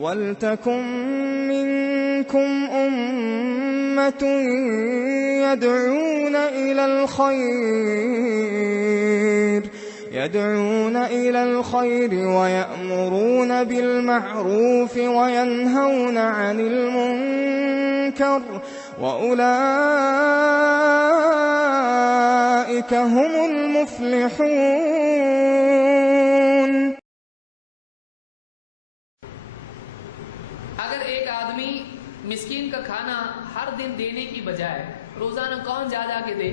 वल्तकुम मिनकुम उम्मतुन यदऊन इलल खैर वयअमुरून बिल मअरूफ वयन्हौन अनिल मुनकर वउलाइक हुमुल मुफ्लिहून। अगर एक आदमी मिस्कीन का खाना हर दिन देने की बजाय रोजाना कौन जा के दे,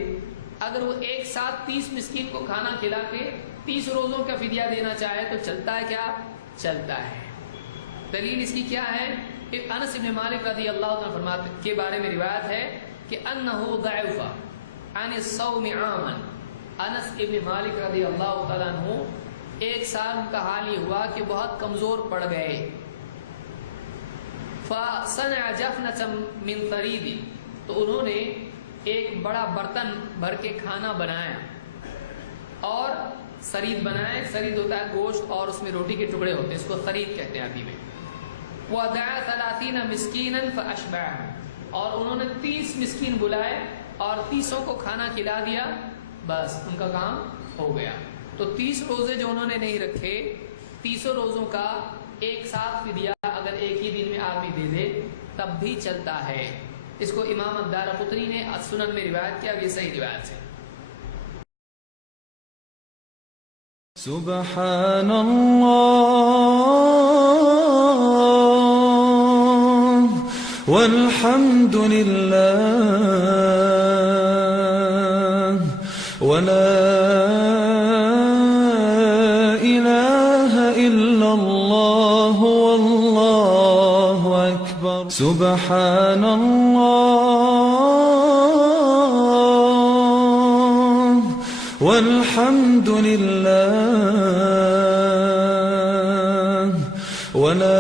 अगर वो एक साथ 30 मिस्कीन को खाना खिला के 30 रोजों का फिदिया देना चाहे तो चलता है क्या? चलता है। दलील इसकी क्या है? अनस इब्न मालिक रज़ियल्लाहु अन्हु फरमाते के बारे में रिवायत है कि अन्नहु ज़अफ़ा अन सौम आमन। अनस इब्न मालिक रज़ियल्लाहु तआला अन्हु एक साल उनका हाल ये हुआ कि बहुत कमजोर पड़ गए। फ़सनअ जफ़नतम मिन तरीदी, तो उन्होंने एक बड़ा बर्तन भर के खाना बनाया और सरीद बनाए। सरीद होता है गोश्त और उसमें रोटी के टुकड़े होते हैं, इसको सरीद कहते हैं अरबी में। वदअ 30 मिस्कीनन फअशबअ, और उन्होंने 30 मिस्कीन बुलाए और 30 को खाना खिला दिया, बस उनका काम हो गया। तो 30 रोजे जो उन्होंने नहीं रखे, 30 रोजों का एक साथ फिदिया अगर एक ही दिन में आदमी दे दे तब भी चलता है। इसको इमाम अद-दारक़ुतनी ने अस-सुनन में रिवायत किया, ये सही रिवायत है। सुब्हानल्लाह वल्हम्दुलिल्लाह वला इलाहा इल्लल्लाह वल्लाहु अकबर। सुब्हानल्लाह वल्हम्दुलिल्लाह वला